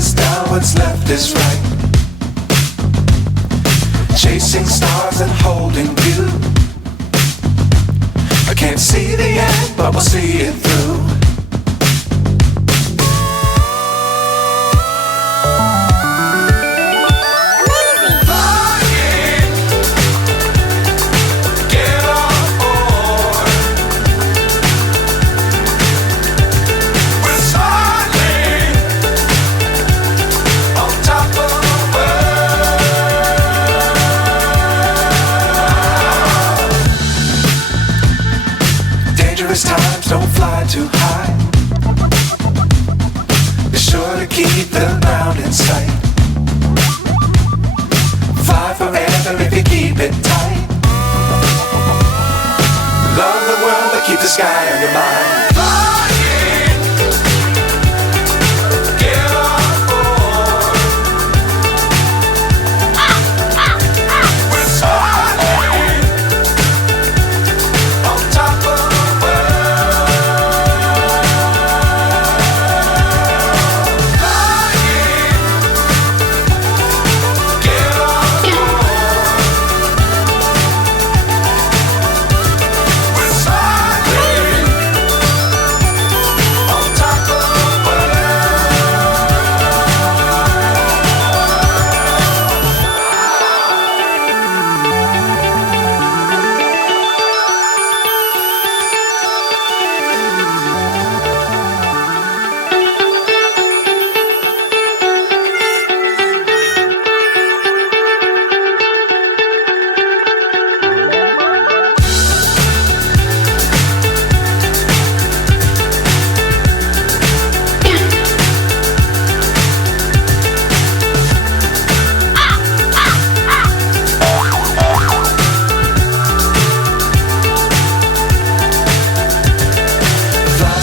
is down, what's left is right. Chasing stars and holding you. I can't see the end, but we'll see it through. Times don't fly too high. Be sure to keep the ground in sight. Fly forever if you keep it tight. Love the world but keep the sky on your mind.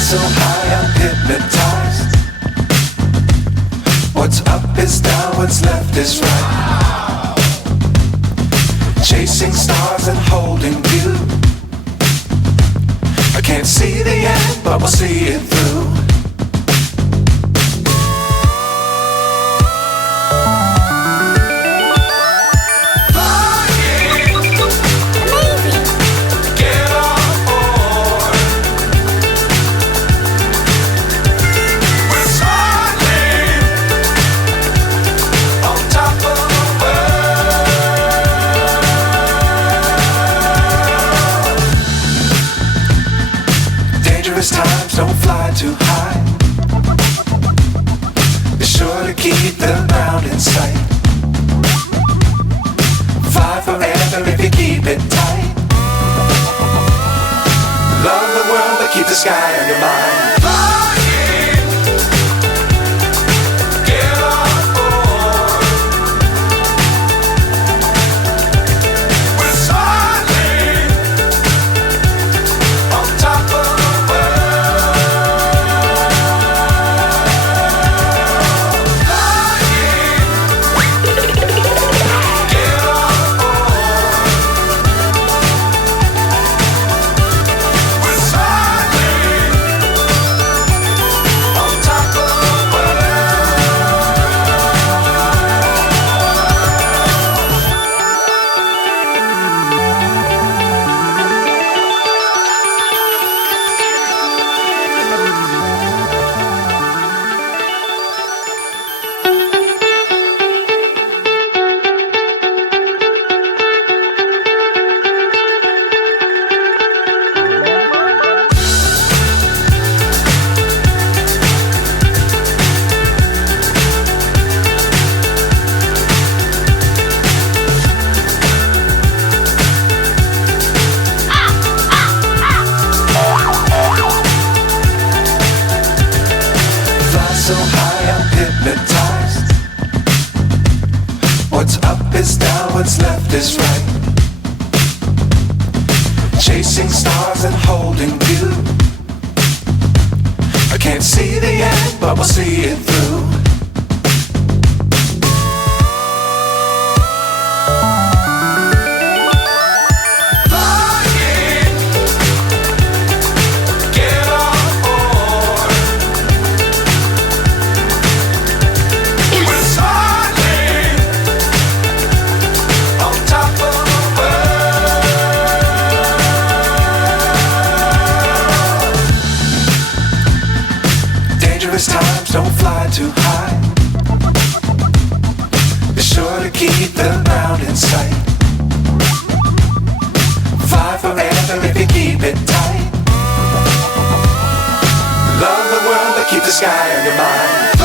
So high I'm hypnotized. What's up is down, what's left is right. Chasing stars and holding you. I can't see the end, but we'll see it through. Times don't fly too high. Be sure to keep the ground in sight. Fly forever if you keep it tight. Love the world but keep the sky on your mind. So high I'm hypnotized. What's up is down, what's left is right. Chasing stars and holding you. I can't see the end, but we'll see it through. Dangerous times, don't fly too high. Be sure to keep the ground in sight. Fly forever if you keep it tight. Love the world, but keep the sky on your mind.